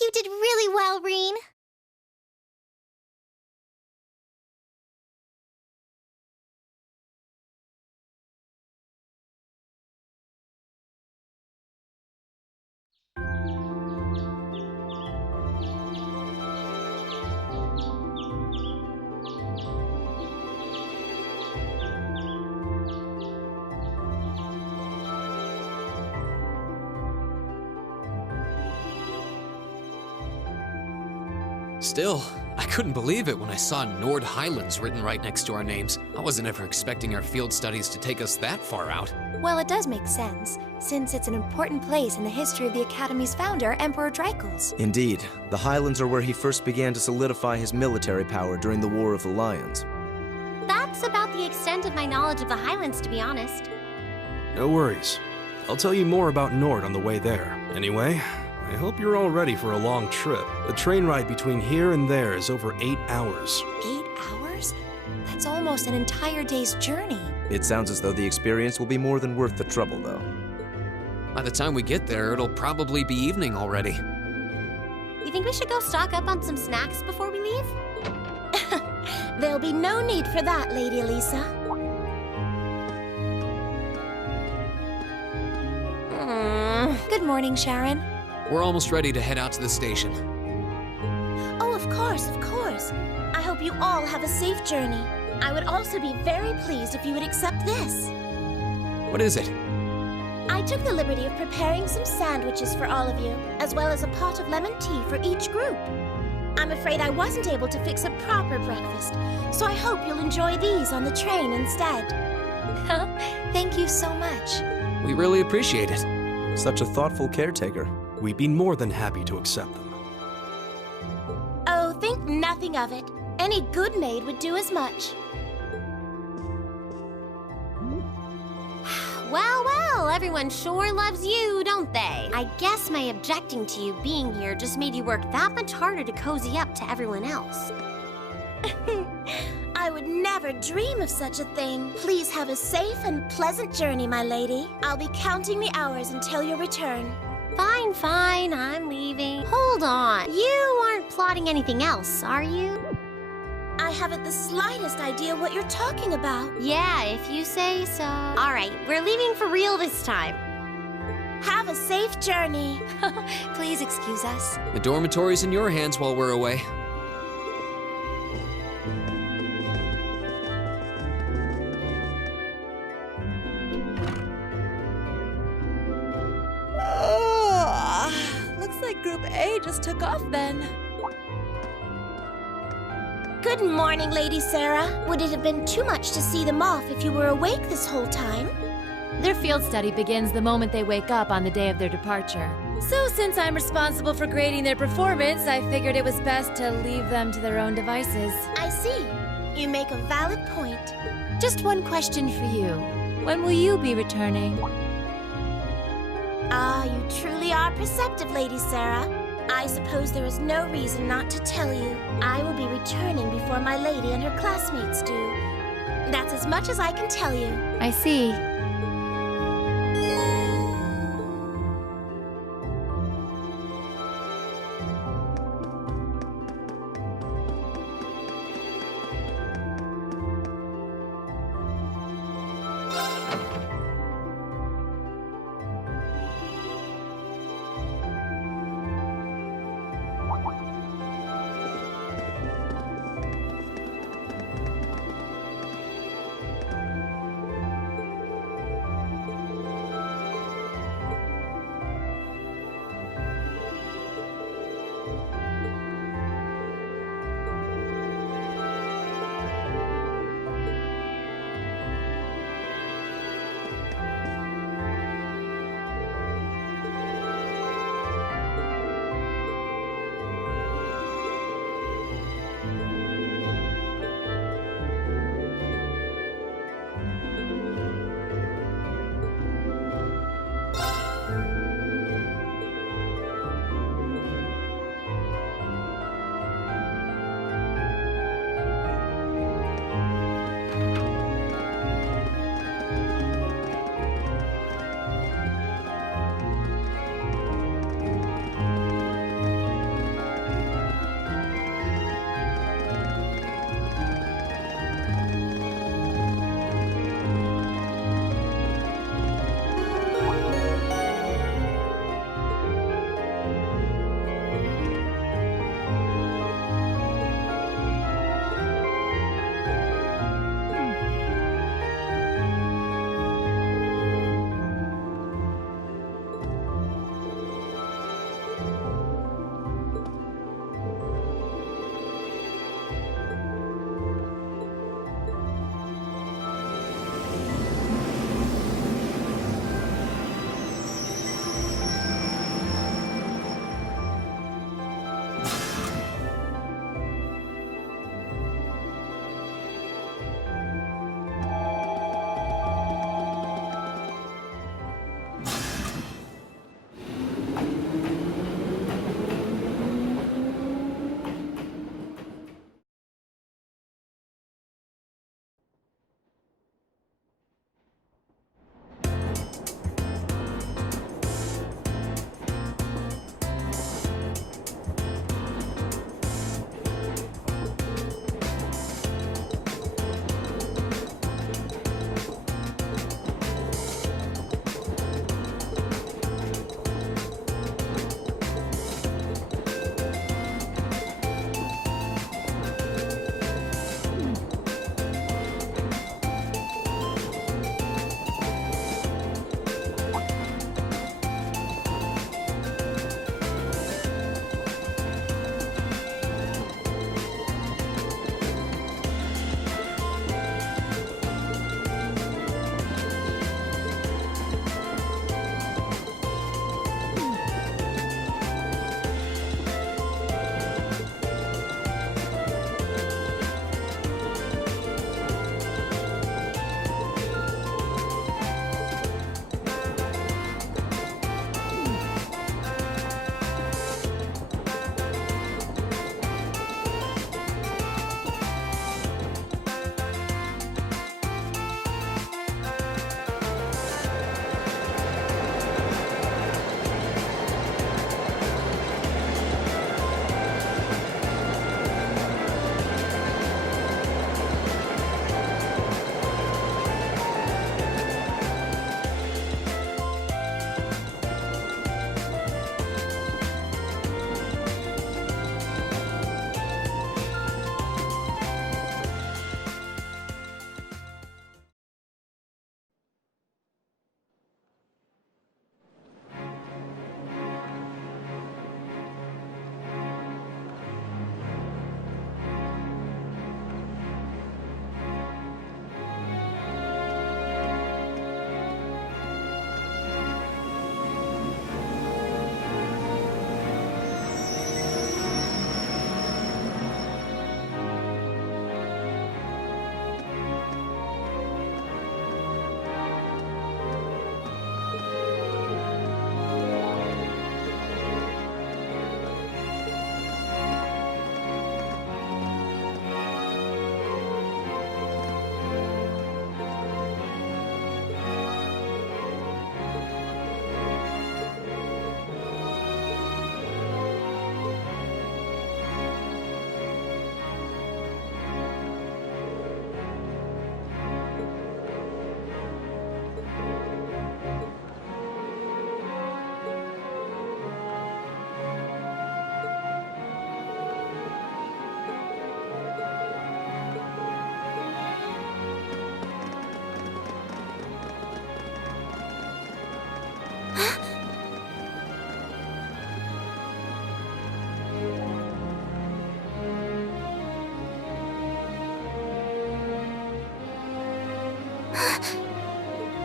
You did really well, Reen. Still, I couldn't believe it when I saw Nord Highlands written right next to our names. I wasn't ever expecting our field studies to take us that far out. Well, it does make sense, since it's an important place in the history of the Academy's founder, Emperor Dreichels. Indeed, the Highlands are where he first began to solidify his military power during the War of the Lions. That's about the extent of my knowledge of the Highlands, to be honest. No worries. I'll tell you more about Nord on the way there. Anyway, I hope you're all ready for a long trip. The train ride between here and there is over 8 hours. 8 hours? That's almost an entire day's journey. It sounds as though the experience will be more than worth the trouble, though. By the time we get there, it'll probably be evening already. You think we should go stock up on some snacks before we leave? There'll be no need for that, Lady Elisa. Good morning, Sharon. We're almost ready to head out to the station. Oh, of course, of course. I hope you all have a safe journey. I would also be very pleased if you would accept this. What is it? I took the liberty of preparing some sandwiches for all of you, as well as a pot of lemon tea for each group. I'm afraid I wasn't able to fix a proper breakfast, so I hope you'll enjoy these on the train instead. Thank you so much. We really appreciate it. Such a thoughtful caretaker. We'd be more than happy to accept them. Oh, think nothing of it. Any good maid would do as much. Well, everyone sure loves you, don't they? I guess my objecting to you being here just made you work that much harder to cozy up to everyone else. I would never dream of such a thing. Please have a safe and pleasant journey, my lady. I'll be counting the hours until your return. Fine, I'm leaving. Hold on. You aren't plotting anything else, are you? I haven't the slightest idea what you're talking about. Yeah, if you say so. All right, we're leaving for real this time. Have a safe journey. Please excuse us. The dormitory's in your hands while we're away. Looks like Group A just took off then. Good morning, Lady Sarah. Would it have been too much to see them off if you were awake this whole time? Their field study begins the moment they wake up on the day of their departure. So since I'm responsible for grading their performance, I figured it was best to leave them to their own devices. I see. You make a valid point. Just one question for you. When will you be returning? Ah, you truly are perceptive, Lady Sarah. I suppose there is no reason not to tell you. I will be returning before my lady and her classmates do. That's as much as I can tell you. I see.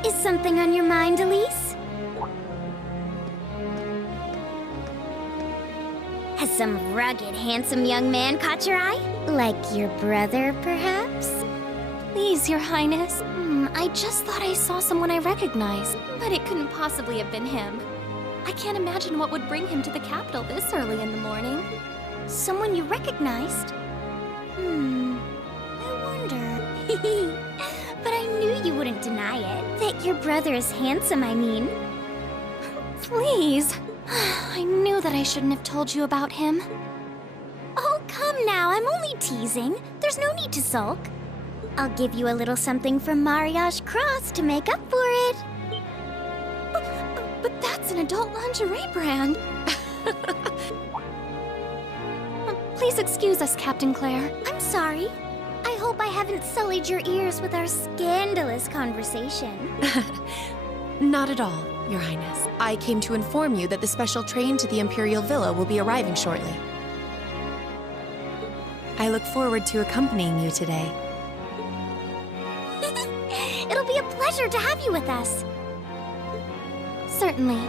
Is something on your mind, Elise? Has some rugged, handsome young man caught your eye? Like your brother, perhaps? Please, Your Highness. I just thought I saw someone I recognized, but it couldn't possibly have been him. I can't imagine what would bring him to the capital this early in the morning. Someone you recognized? I wonder. But I knew you wouldn't deny it. That your brother is handsome, I mean. Please. I knew that I shouldn't have told you about him. Oh, come now, I'm only teasing. There's no need to sulk. I'll give you a little something from Mariage Cross to make up for it. But that's an adult lingerie brand. Please excuse us, Captain Claire. I'm sorry. I hope I haven't sullied your ears with our scandalous conversation. Not at all, Your Highness. I came to inform you that the special train to the Imperial Villa will be arriving shortly. I look forward to accompanying you today. It'll be a pleasure to have you with us. Certainly.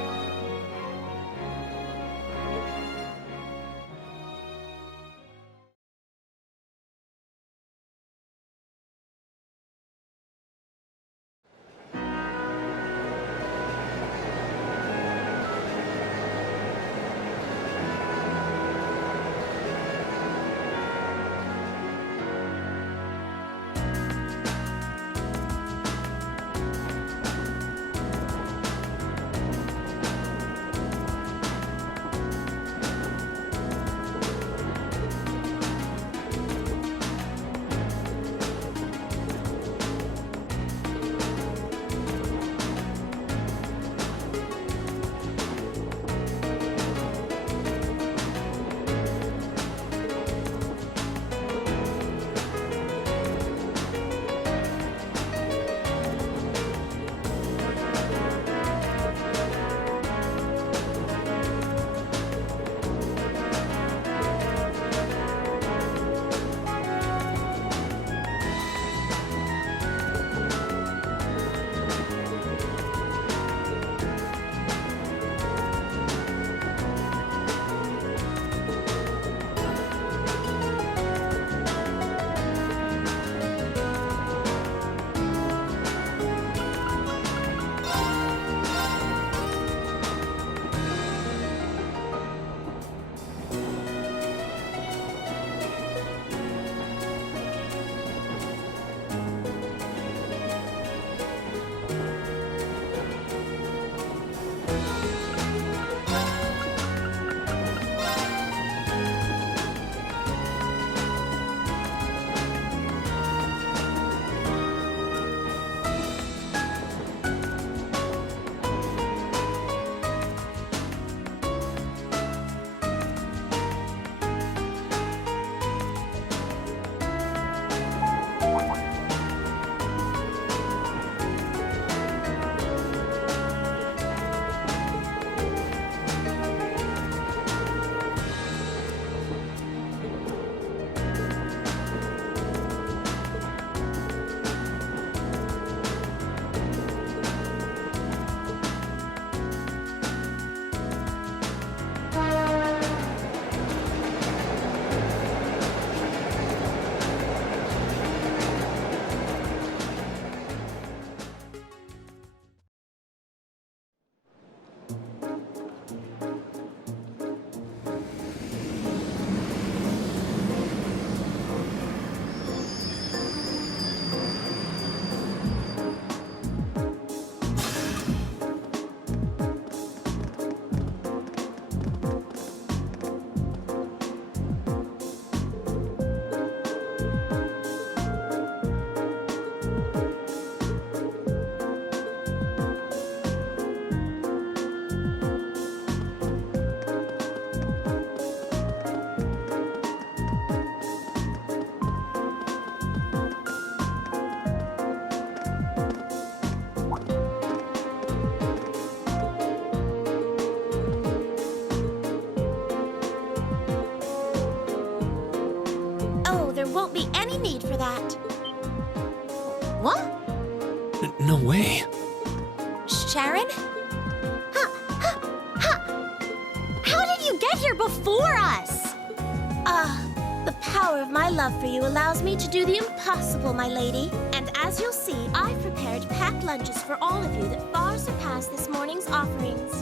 There won't be any need for that. What? No way. Sharon? How did you get here before us? The power of my love for you allows me to do the impossible, my lady. And as you'll see, I've prepared packed lunches for all of you that far surpass this morning's offerings.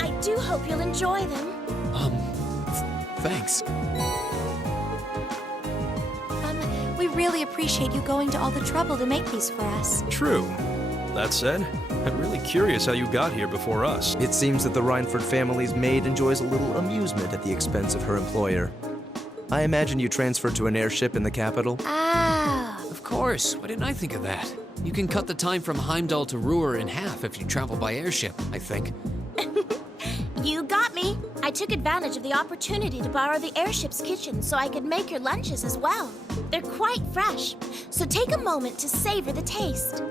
I do hope you'll enjoy them. Thanks. We really appreciate you going to all the trouble to make these for us. True. That said, I'm really curious how you got here before us. It seems that the Reinford family's maid enjoys a little amusement at the expense of her employer. I imagine you transferred to an airship in the capital? Ah. Of course. Why didn't I think of that? You can cut the time from Heimdall to Ruhr in half if you travel by airship, I think. You got me. I took advantage of the opportunity to borrow the airship's kitchen so I could make your lunches as well. They're quite fresh, so take a moment to savor the taste.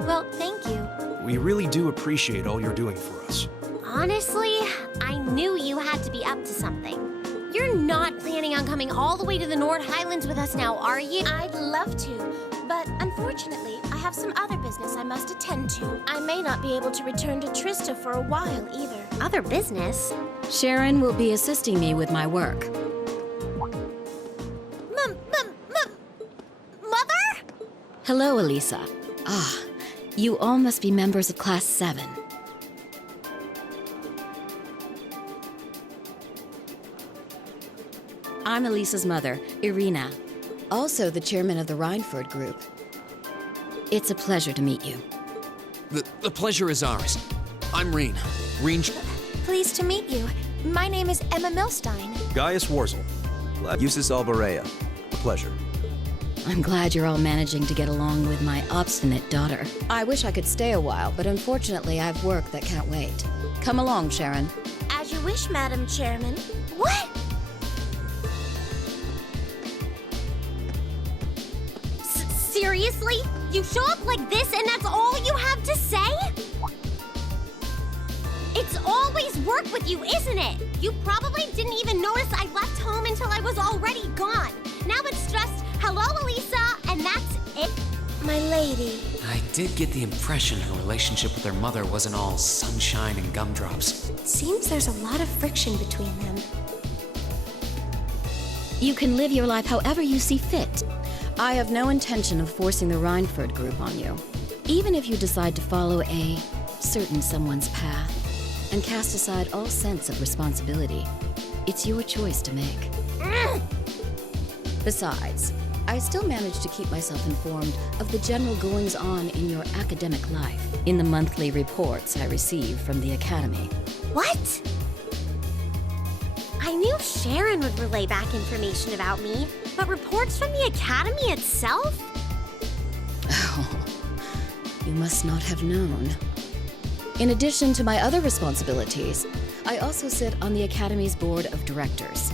Well, thank you. We really do appreciate all you're doing for us. Honestly, I knew you had to be up to something. You're not planning on coming all the way to the Nord Highlands with us now, are you? I'd love to, but unfortunately, I have some other business I must attend to. I may not be able to return to Trista for a while either. Other business? Sharon will be assisting me with my work. Mother? Hello, Elisa. You all must be members of Class 7. I'm Elisa's mother, Irina, also the chairman of the Reinford Group. It's a pleasure to meet you. The pleasure is ours. I'm Reen. Pleased to meet you. My name is Emma Milstein. Gaius Warzel. Eustace Alborea. A pleasure. I'm glad you're all managing to get along with my obstinate daughter. I wish I could stay a while, but unfortunately I have work that can't wait. Come along, Sharon. As you wish, Madam Chairman. What? Seriously? You show up like this and that's all you have to say? It's always work with you, isn't it? You probably didn't even notice I left home until I was already gone. Now it's just, hello, Elisa, and that's it. My lady. I did get the impression her relationship with her mother wasn't all sunshine and gumdrops. Seems there's a lot of friction between them. You can live your life however you see fit. I have no intention of forcing the Reinford Group on you. Even if you decide to follow a certain someone's path and cast aside all sense of responsibility, it's your choice to make. Besides, I still manage to keep myself informed of the general goings-on in your academic life in the monthly reports I receive from the Academy. What? I knew Sharon would relay back information about me, but reports from the Academy itself? Oh, you must not have known. In addition to my other responsibilities, I also sit on the Academy's board of directors.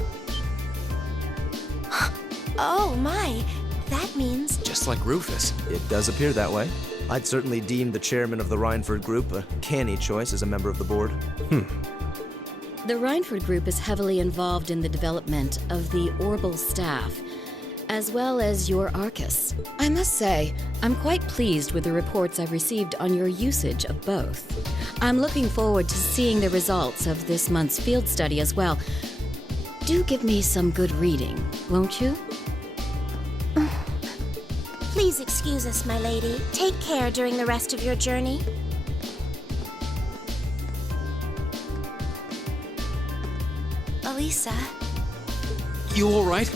Oh my, that means... Just like Rufus. It does appear that way. I'd certainly deem the chairman of the Reinford Group a canny choice as a member of the board. The Reinford Group is heavily involved in the development of the Orbital staff, as well as your Arcus. I must say, I'm quite pleased with the reports I've received on your usage of both. I'm looking forward to seeing the results of this month's field study as well. Do give me some good reading, won't you? Please excuse us, my lady. Take care during the rest of your journey. Elisa. You all right?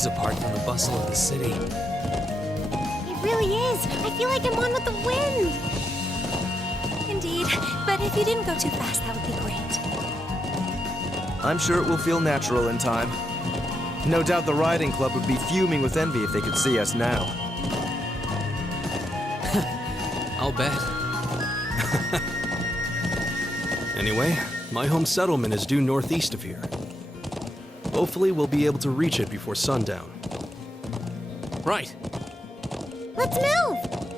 worlds apart from the bustle of the city. It really is. I feel like I'm one with the wind. Indeed, but if you didn't go too fast, that would be great. I'm sure it will feel natural in time. No doubt the riding club would be fuming with envy if they could see us now. I'll bet. Anyway, my home settlement is due northeast of here. Hopefully we'll be able to reach it before sundown. Right. Let's move.